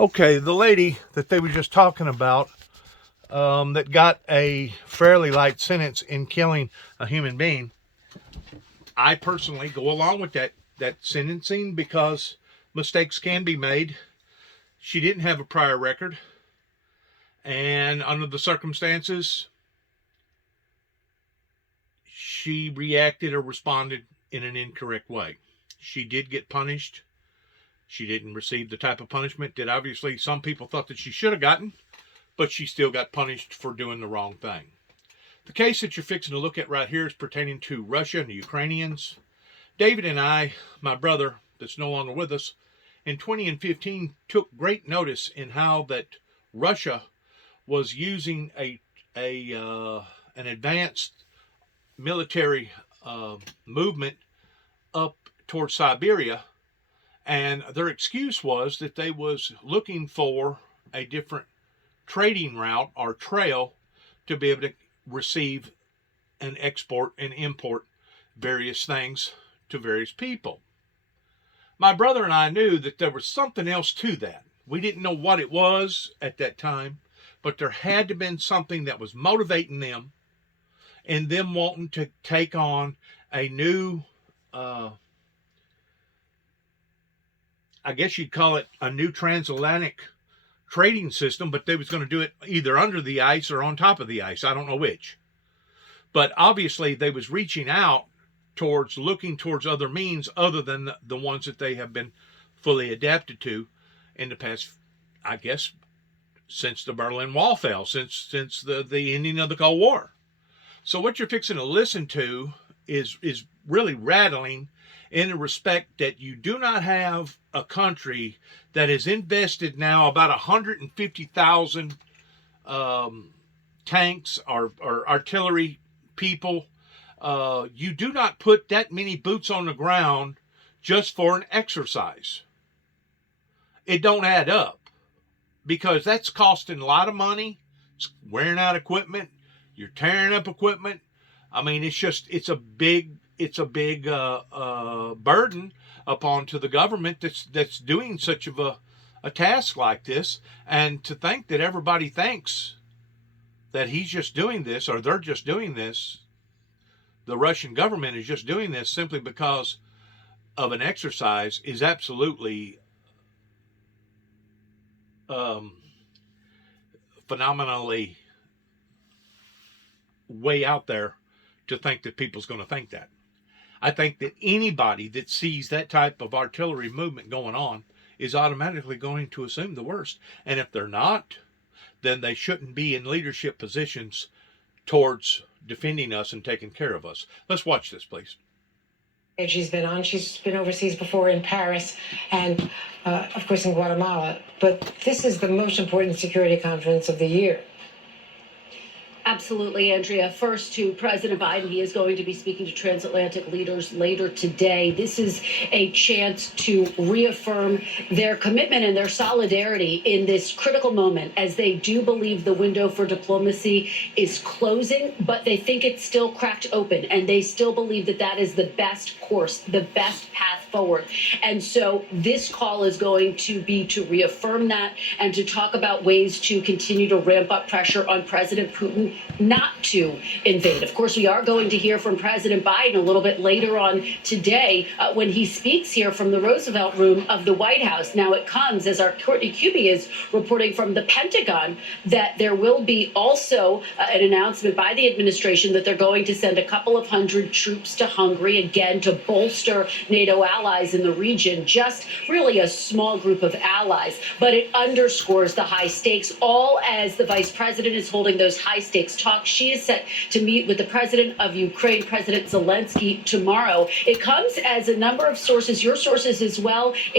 Okay, the lady that they were just talking about that got a fairly light sentence in killing a human being, I personally go along with that sentencing because mistakes can be made. She didn't have a prior record, and under the circumstances, she reacted or responded in an incorrect way. She did get punished. She didn't receive the type of punishment that obviously some people thought that she should have gotten, but she still got punished for doing the wrong thing. The case that you're fixing to look at right here is pertaining to Russia and the Ukrainians. David and I, my brother that's no longer with us, in 2015 took great notice in how that Russia was using an advanced military movement up towards Siberia, and their excuse was that they was looking for a different trading route or trail to be able to receive and export and import various things to various people. My brother and I knew that there was something else to that. We didn't know what it was at that time, but there had to have been something that was motivating them and them wanting to take on a new, I guess you'd call it a new transatlantic trading system, but they was going to do it either under the ice or on top of the ice. I don't know which. But obviously they was reaching out towards looking towards other means other than the ones that they have been fully adapted to in the past, I guess, since the Berlin Wall fell, since the ending of the Cold War. So what you're fixing to listen to is really rattling in the respect that you do not have a country that has invested now about 150,000 tanks or artillery people. You do not put that many boots on the ground just for an exercise. It don't add up because that's costing a lot of money. It's wearing out equipment. You're tearing up equipment. I mean, it's a big burden upon to the government that's doing such of a task like this. And to think that everybody thinks that he's just doing this or they're just doing this, the Russian government is just doing this simply because of an exercise is absolutely phenomenally way out there to think that people's going to think that. I think that anybody that sees that type of artillery movement going on is automatically going to assume the worst. And if they're not, then they shouldn't be in leadership positions towards defending us and taking care of us. Let's watch this, please. She's been on. She's been overseas before in Paris and, of course, in Guatemala. But this is the most important security conference of the year. Absolutely, Andrea. First, to President Biden, he is going to be speaking to transatlantic leaders later today. This is a chance to reaffirm their commitment and their solidarity in this critical moment, as they do believe the window for diplomacy is closing, but they think it's still cracked open, and they still believe that that is the best course, the best path forward. And so this call is going to be to reaffirm that and to talk about ways to continue to ramp up pressure on President Putin not to invade. Of course, we are going to hear from President Biden a little bit later on today when he speaks here from the Roosevelt Room of the White House. Now, it comes as our Courtney Cubie is reporting from the Pentagon that there will be also an announcement by the administration that they're going to send a couple of hundred troops to Hungary, again, to bolster NATO allies in the region, just really a small group of allies. But it underscores the high stakes, all as the vice president is holding those high stakes talks. She is set to meet with the president of Ukraine, President Zelensky, tomorrow. It comes as a number of sources, your sources as well,